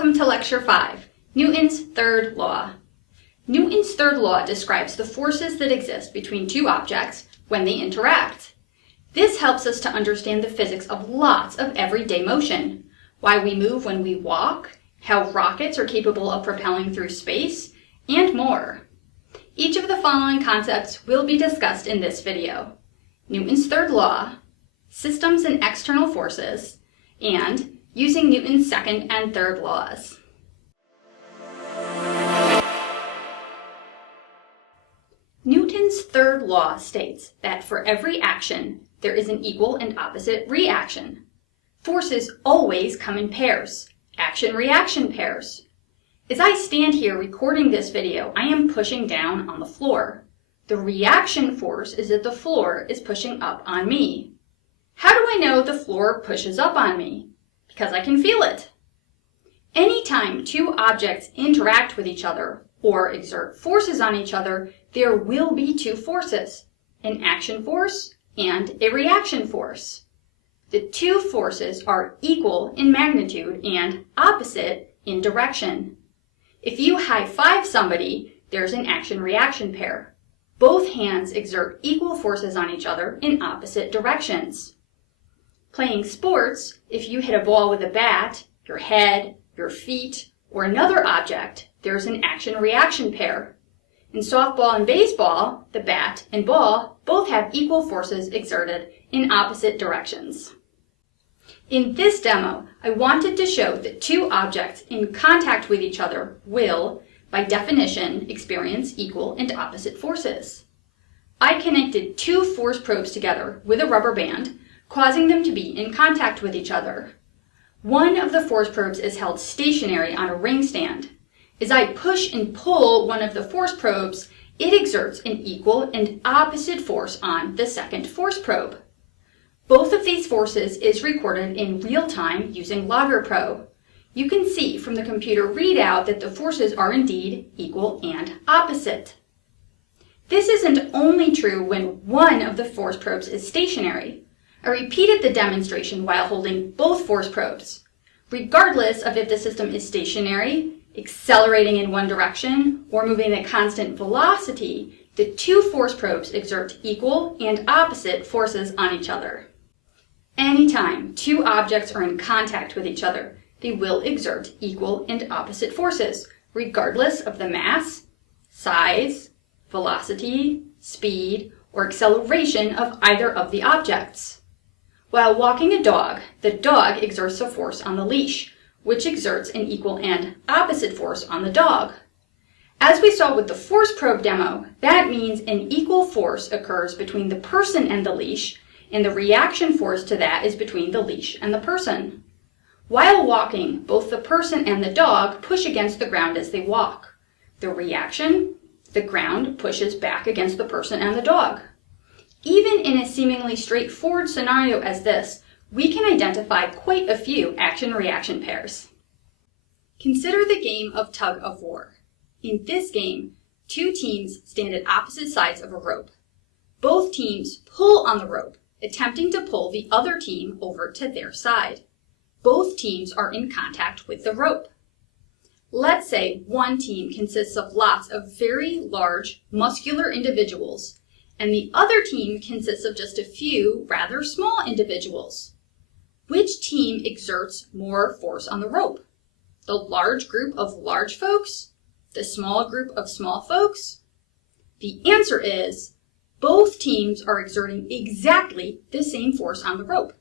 Welcome to Lecture 5, Newton's Third Law. Newton's third law describes the forces that exist between two objects when they interact. This helps us to understand the physics of lots of everyday motion, why we move when we walk, how rockets are capable of propelling through space, and more. Each of the following concepts will be discussed in this video: Newton's third law, systems and external forces, and using Newton's second and third laws. Newton's third law states that for every action, there is an equal and opposite reaction. Forces always come in pairs, action-reaction pairs. As I stand here recording this video, I am pushing down on the floor. The reaction force is that the floor is pushing up on me. How do I know the floor pushes up on me? Because I can feel it. Anytime two objects interact with each other or exert forces on each other, there will be two forces, an action force and a reaction force. The two forces are equal in magnitude and opposite in direction. If you high-five somebody, there's an action-reaction pair. Both hands exert equal forces on each other in opposite directions. Playing sports, if you hit a ball with a bat, your head, your feet, or another object, there's an action-reaction pair. In softball and baseball, the bat and ball both have equal forces exerted in opposite directions. In this demo, I wanted to show that two objects in contact with each other will, by definition, experience equal and opposite forces. I connected two force probes together with a rubber band, causing them to be in contact with each other. One of the force probes is held stationary on a ring stand. As I push and pull one of the force probes, it exerts an equal and opposite force on the second force probe. Both of these forces is recorded in real time using LoggerPro. You can see from the computer readout that the forces are indeed equal and opposite. This isn't only true when one of the force probes is stationary. I repeated the demonstration while holding both force probes. Regardless of if the system is stationary, accelerating in one direction, or moving at constant velocity, the two force probes exert equal and opposite forces on each other. Anytime two objects are in contact with each other, they will exert equal and opposite forces, regardless of the mass, size, velocity, speed, or acceleration of either of the objects. While walking a dog, the dog exerts a force on the leash, which exerts an equal and opposite force on the dog. As we saw with the force probe demo, that means an equal force occurs between the person and the leash, and the reaction force to that is between the leash and the person. While walking, both the person and the dog push against the ground as they walk. The reaction, the ground pushes back against the person and the dog. Even in a seemingly straightforward scenario as this, we can identify quite a few action-reaction pairs. Consider the game of tug of war. In this game, two teams stand at opposite sides of a rope. Both teams pull on the rope, attempting to pull the other team over to their side. Both teams are in contact with the rope. Let's say one team consists of lots of very large, muscular individuals, and the other team consists of just a few rather small individuals. Which team exerts more force on the rope? The large group of large folks? The small group of small folks? The answer is both teams are exerting exactly the same force on the rope.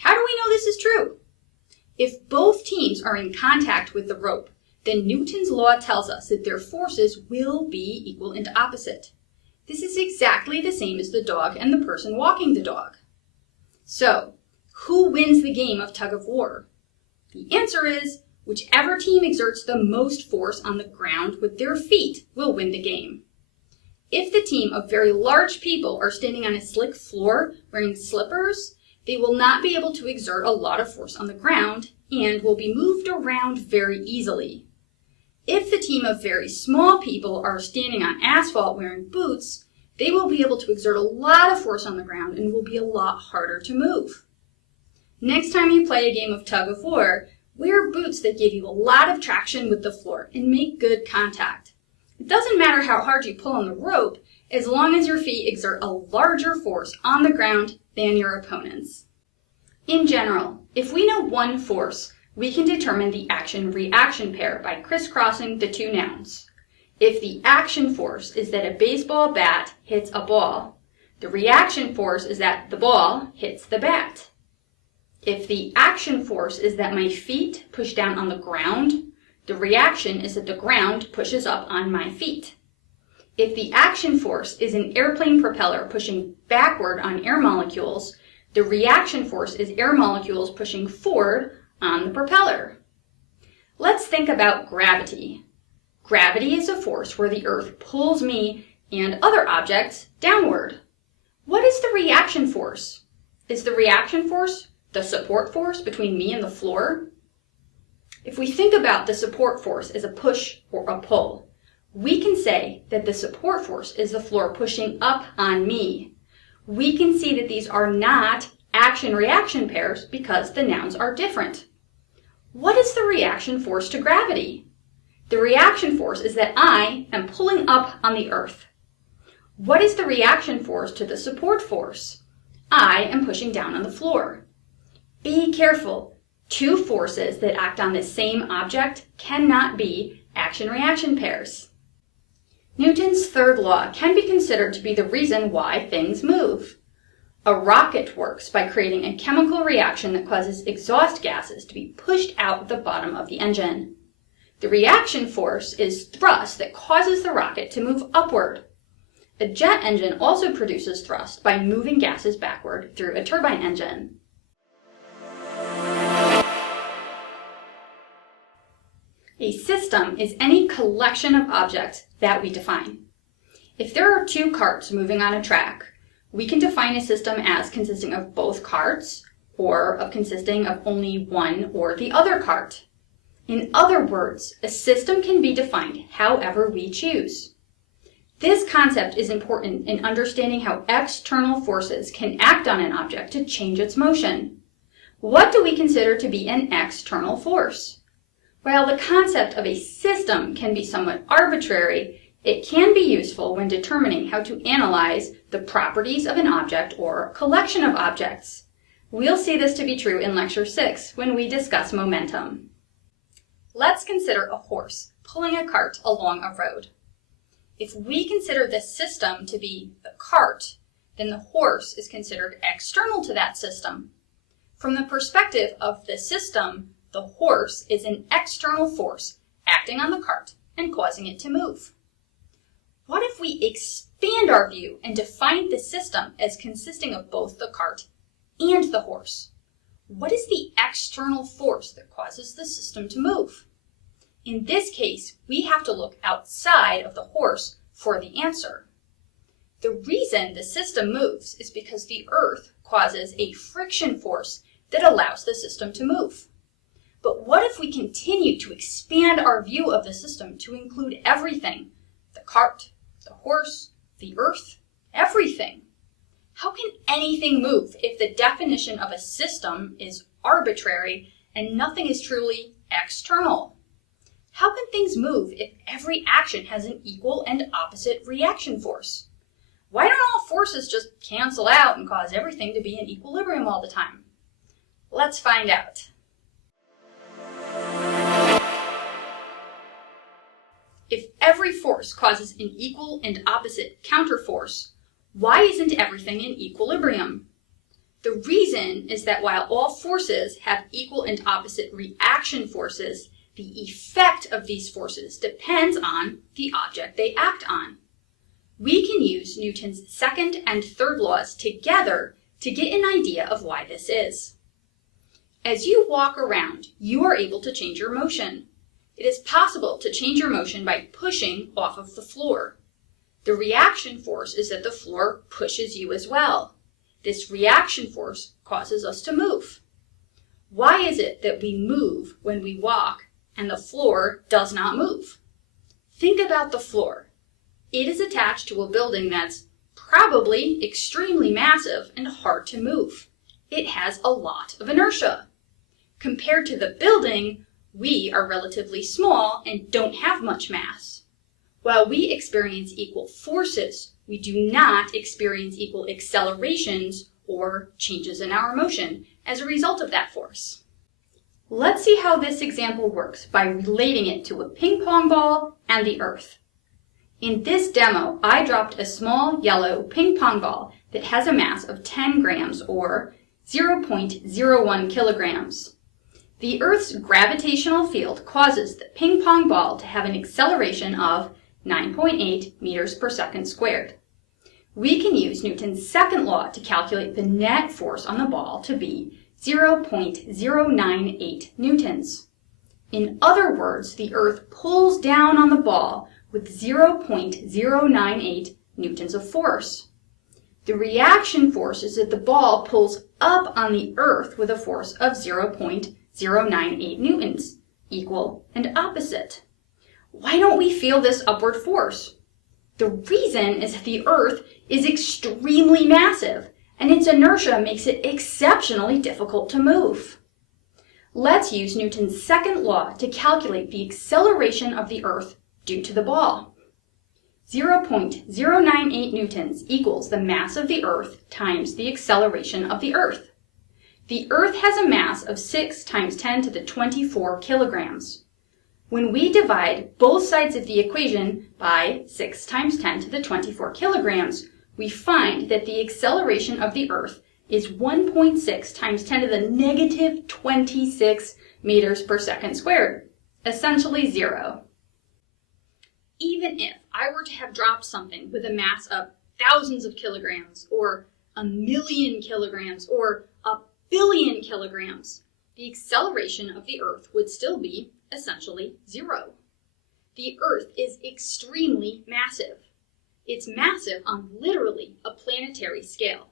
How do we know this is true? If both teams are in contact with the rope, then Newton's law tells us that their forces will be equal and opposite. This is exactly the same as the dog and the person walking the dog. So, who wins the game of tug of war? The answer is whichever team exerts the most force on the ground with their feet will win the game. If the team of very large people are standing on a slick floor wearing slippers, they will not be able to exert a lot of force on the ground and will be moved around very easily. If the team of very small people are standing on asphalt wearing boots, they will be able to exert a lot of force on the ground and will be a lot harder to move. Next time you play a game of tug of war, Wear boots that give you a lot of traction with the floor and make good contact. It doesn't matter how hard you pull on the rope, as long as your feet exert a larger force on the ground than your opponent's. In general, if we know one force, we can determine the action-reaction pair by crisscrossing the two nouns. If the action force is that a baseball bat hits a ball, the reaction force is that the ball hits the bat. If the action force is that my feet push down on the ground, the reaction is that the ground pushes up on my feet. If the action force is an airplane propeller pushing backward on air molecules, the reaction force is air molecules pushing forward on the propeller. Let's think about gravity. Gravity is a force where the earth pulls me and other objects downward. What is the reaction force? Is the reaction force the support force between me and the floor? If we think about the support force as a push or a pull, we can say that the support force is the floor pushing up on me. We can see that these are not action-reaction pairs because the nouns are different. What is the reaction force to gravity? The reaction force is that I am pulling up on the earth. What is the reaction force to the support force? I am pushing down on the floor. Be careful. Two forces that act on the same object cannot be action-reaction pairs. Newton's third law can be considered to be the reason why things move. A rocket works by creating a chemical reaction that causes exhaust gases to be pushed out the bottom of the engine. The reaction force is thrust that causes the rocket to move upward. A jet engine also produces thrust by moving gases backward through a turbine engine. A system is any collection of objects that we define. If there are two carts moving on a track, we can define a system as consisting of both carts or of consisting of only one or the other cart. In other words, a system can be defined however we choose. This concept is important in understanding how external forces can act on an object to change its motion. What do we consider to be an external force? While the concept of a system can be somewhat arbitrary, it can be useful when determining how to analyze the properties of an object or collection of objects. We'll see this to be true in Lecture 6 when we discuss momentum. Let's consider a horse pulling a cart along a road. If we consider the system to be the cart, then the horse is considered external to that system. From the perspective of the system, the horse is an external force acting on the cart and causing it to move. What if we expand our view and define the system as consisting of both the cart and the horse? What is the external force that causes the system to move? In this case, we have to look outside of the horse for the answer. The reason the system moves is because the earth causes a friction force that allows the system to move. But what if we continue to expand our view of the system to include everything? The cart, the horse, the earth, everything. How can anything move if the definition of a system is arbitrary and nothing is truly external? How can things move if every action has an equal and opposite reaction force? Why don't all forces just cancel out and cause everything to be in equilibrium all the time? Let's find out. If every force causes an equal and opposite counterforce, why isn't everything in equilibrium? The reason is that while all forces have equal and opposite reaction forces, the effect of these forces depends on the object they act on. We can use Newton's second and third laws together to get an idea of why this is. As you walk around, you are able to change your motion. It is possible to change your motion by pushing off of the floor. The reaction force is that the floor pushes you as well. This reaction force causes us to move. Why is it that we move when we walk and the floor does not move? Think about the floor. It is attached to a building that's probably extremely massive and hard to move. It has a lot of inertia. Compared to the building, we are relatively small and don't have much mass. While we experience equal forces, we do not experience equal accelerations or changes in our motion as a result of that force. Let's see how this example works by relating it to a ping pong ball and the Earth. In this demo, I dropped a small yellow ping pong ball that has a mass of 10 grams or 0.01 kilograms. The Earth's gravitational field causes the ping pong ball to have an acceleration of 9.8 meters per second squared. We can use Newton's second law to calculate the net force on the ball to be 0.098 newtons. In other words, the Earth pulls down on the ball with 0.098 newtons of force. The reaction force is that the ball pulls up on the Earth with a force of 0.098 newtons, equal and opposite. Why don't we feel this upward force? The reason is that the Earth is extremely massive, and its inertia makes it exceptionally difficult to move. Let's use Newton's second law to calculate the acceleration of the Earth due to the ball. 0.098 newtons equals the mass of the Earth times the acceleration of the Earth. The Earth has a mass of 6 times 10 to the 24 kilograms. When we divide both sides of the equation by 6 times 10 to the 24 kilograms, we find that the acceleration of the Earth is 1.6 times 10 to the negative 26 meters per second squared, essentially 0. Even if I were to have dropped something with a mass of thousands of kilograms, or 1,000,000 kilograms, or 1,000,000,000 kilograms, the acceleration of the Earth would still be essentially 0. The Earth is extremely massive. It's massive on literally a planetary scale,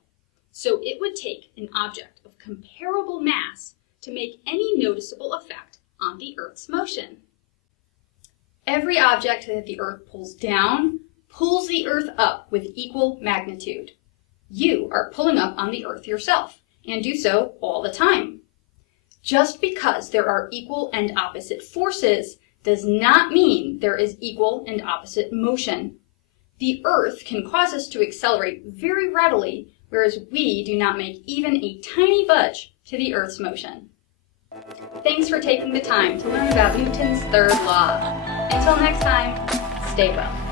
so it would take an object of comparable mass to make any noticeable effect on the Earth's motion. Every object that the Earth pulls down pulls the Earth up with equal magnitude. You are pulling up on the Earth yourself, and do so all the time. Just because there are equal and opposite forces does not mean there is equal and opposite motion. The Earth can cause us to accelerate very readily, whereas we do not make even a tiny budge to the Earth's motion. Thanks for taking the time to learn about Newton's third law. Until next time, stay well.